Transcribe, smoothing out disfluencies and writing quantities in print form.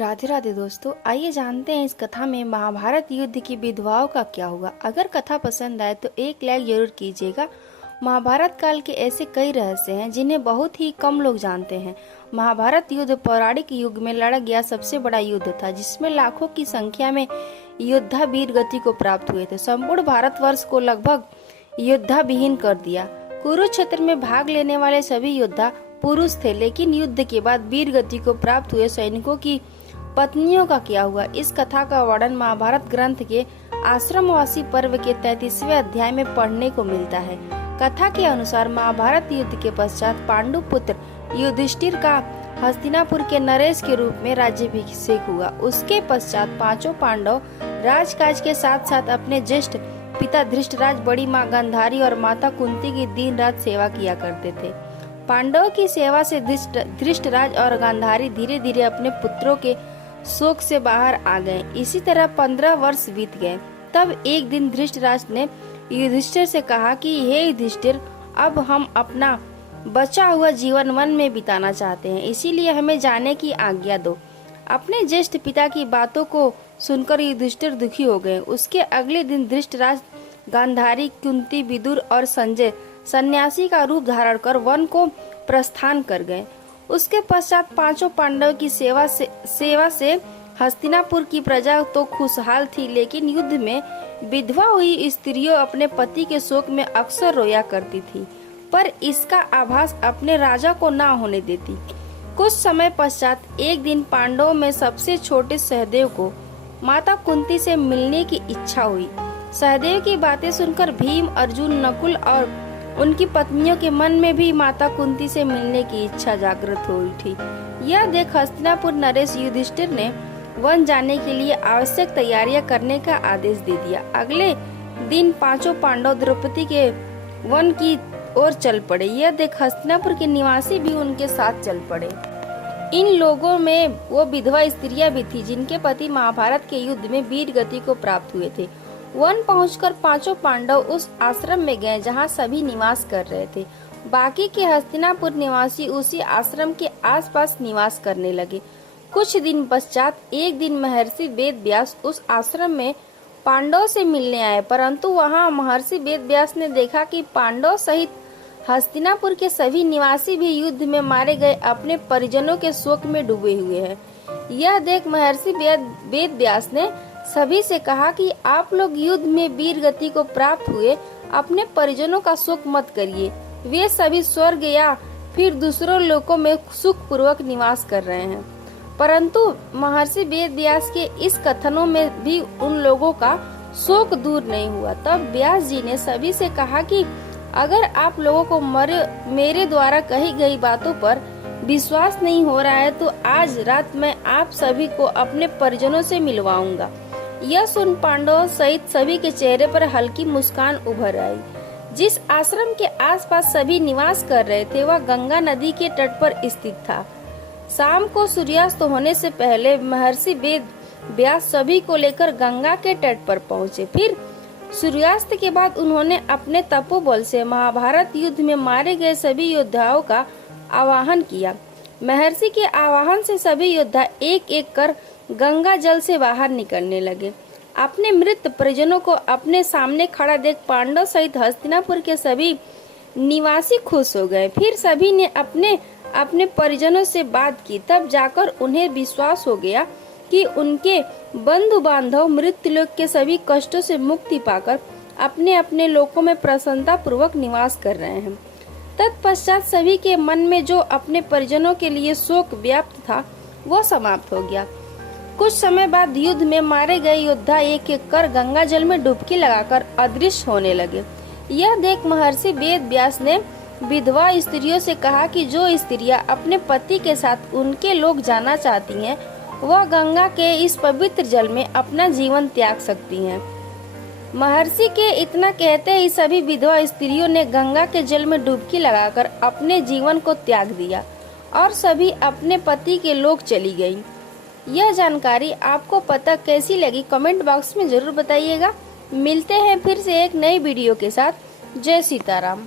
राधे राधे दोस्तों, आइए जानते हैं इस कथा में महाभारत युद्ध की विधवाओं का क्या हुआ। अगर कथा पसंद आए तो एक लाइक जरूर कीजिएगा। महाभारत काल के ऐसे कई रहस्य हैं जिन्हें बहुत ही कम लोग जानते हैं। महाभारत युद्ध पौराणिक युग में लड़ा गया सबसे बड़ा युद्ध था, जिसमें लाखों की संख्या में योद्धा वीर गति को प्राप्त हुए थे। संपूर्ण भारतवर्ष को लगभग योद्धा विहीन कर दिया। कुरुक्षेत्र में भाग लेने वाले सभी योद्धा पुरुष थे, लेकिन युद्ध के बाद वीर गति को प्राप्त हुए सैनिकों की पत्नियों का क्या हुआ, इस कथा का वर्णन महाभारत ग्रंथ के आश्रमवासी पर्व के 33वें अध्याय में पढ़ने को मिलता है। कथा के अनुसार महाभारत युद्ध के पश्चात पांडु पुत्र युधिष्ठिर का हस्तिनापुर के नरेश के रूप में राज्याभिषेक हुआ। उसके पश्चात पांचों पांडव राजकाज के साथ साथ अपने ज्येष्ठ पिता धृष्टराज, बड़ी माँ गांधारी और माता कुंती की दिन रात सेवा किया करते थे। पांडवों की सेवा से धृष्टराज और गांधारी धीरे धीरे अपने पुत्रों के शोक से बाहर आ गए। इसी तरह 15 वर्ष बीत गए। तब एक दिन धृष्टराज ने युधिष्ठिर से कहा कि हे युधिष्ठिर, अब हम अपना बचा हुआ जीवन वन में बिताना चाहते हैं, इसीलिए हमें जाने की आज्ञा दो। अपने ज्येष्ठ पिता की बातों को सुनकर युधिष्ठिर दुखी हो गए। उसके अगले दिन धृष्टराज, गांधारी, कुंती, विदुर और संजय सन्यासी का रूप धारण कर वन को प्रस्थान कर गए। उसके पश्चात पांचों पांडव की सेवा से हस्तिनापुर की प्रजा तो खुशहाल थी, लेकिन युद्ध में विधवा हुई स्त्रियों अपने पति के शोक में अक्सर रोया करती थी, पर इसका आभास अपने राजा को ना होने देती। कुछ समय पश्चात एक दिन पांडवों में सबसे छोटे सहदेव को माता कुंती से मिलने की इच्छा हुई। सहदेव की बातें सुनकर भीम, अर्जुन, नकुल और उनकी पत्नियों के मन में भी माता कुंती से मिलने की इच्छा जागृत हो उठी। यह देख हस्तिनापुर नरेश युधिष्ठिर ने वन जाने के लिए आवश्यक तैयारियां करने का आदेश दे दिया। अगले दिन पांचों पांडव द्रौपदी के वन की ओर चल पड़े। यह देख हस्तिनापुर के निवासी भी उनके साथ चल पड़े। इन लोगों में वो विधवा स्त्रियां भी थी जिनके पति महाभारत के युद्ध में वीर गति को प्राप्त हुए थे। वन पहुंचकर पांचों पांडव उस आश्रम में गए जहां सभी निवास कर रहे थे। बाकी के हस्तिनापुर निवासी उसी आश्रम के आसपास निवास करने लगे। कुछ दिन पश्चात एक दिन महर्षि वेद व्यास उस आश्रम में पांडवों से मिलने आए, परंतु वहां महर्षि वेद व्यास ने देखा कि पांडव सहित हस्तिनापुर के सभी निवासी भी युद्ध में मारे गए अपने परिजनों के शोक में डूबे हुए हैं। यह देख महर्षि वेद व्यास ने सभी से कहा कि आप लोग युद्ध में वीर गति को प्राप्त हुए अपने परिजनों का शोक मत करिए। वे सभी स्वर्ग या फिर दूसरों लोकों में सुख पूर्वक निवास कर रहे हैं। परंतु महर्षि वेद व्यास के इस कथनों में भी उन लोगों का शोक दूर नहीं हुआ। तब व्यास जी ने सभी से कहा कि अगर आप लोगों को मेरे द्वारा कही गई बातों पर विश्वास नहीं हो रहा है तो आज रात मैं आप सभी को अपने परिजनों से मिलवाऊंगा। यह सुन पांडवों सहित सभी के चेहरे पर हल्की मुस्कान उभर आई। जिस आश्रम के आसपास सभी निवास कर रहे थे वह गंगा नदी के तट पर स्थित था। शाम को सूर्यास्त होने से पहले महर्षि वेद व्यास सभी को लेकर गंगा के तट पर पहुँचे। फिर सूर्यास्त के बाद उन्होंने अपने तपोबल से महाभारत युद्ध में मारे गए सभी योद्धाओं का आवाहन किया। महर्षि के आवाहन से सभी योद्धा एक एक कर गंगा जल से बाहर निकलने लगे। अपने मृत परिजनों को अपने सामने खड़ा देख पांडव सहित हस्तिनापुर के सभी निवासी खुश हो गए। फिर सभी ने अपने अपने परिजनों से बात की। तब जाकर उन्हें विश्वास हो गया कि उनके बंधु बांधव मृत्युलोक के सभी कष्टों से मुक्ति पाकर अपने अपने लोकों में प्रसन्नता पूर्वक निवास कर रहे हैं। तत्पश्चात सभी के मन में जो अपने परिजनों के लिए शोक व्याप्त था वह समाप्त हो गया। कुछ समय बाद युद्ध में मारे गए योद्धा एक एक कर गंगा जल में डुबकी लगाकर अदृश्य होने लगे। यह देख महर्षि वेद व्यास ने विधवा स्त्रियों से कहा कि जो स्त्रियां अपने पति के साथ उनके लोग जाना चाहती हैं वह गंगा के इस पवित्र जल में अपना जीवन त्याग सकती हैं। महर्षि के इतना कहते ही सभी विधवा स्त्रियों ने गंगा के जल में डुबकी लगाकर अपने जीवन को त्याग दिया और सभी अपने पति के लोग चली गयी। यह जानकारी आपको पता कैसी लगी कमेंट बॉक्स में जरूर बताइएगा। मिलते हैं फिर से एक नई वीडियो के साथ। जय सीताराम।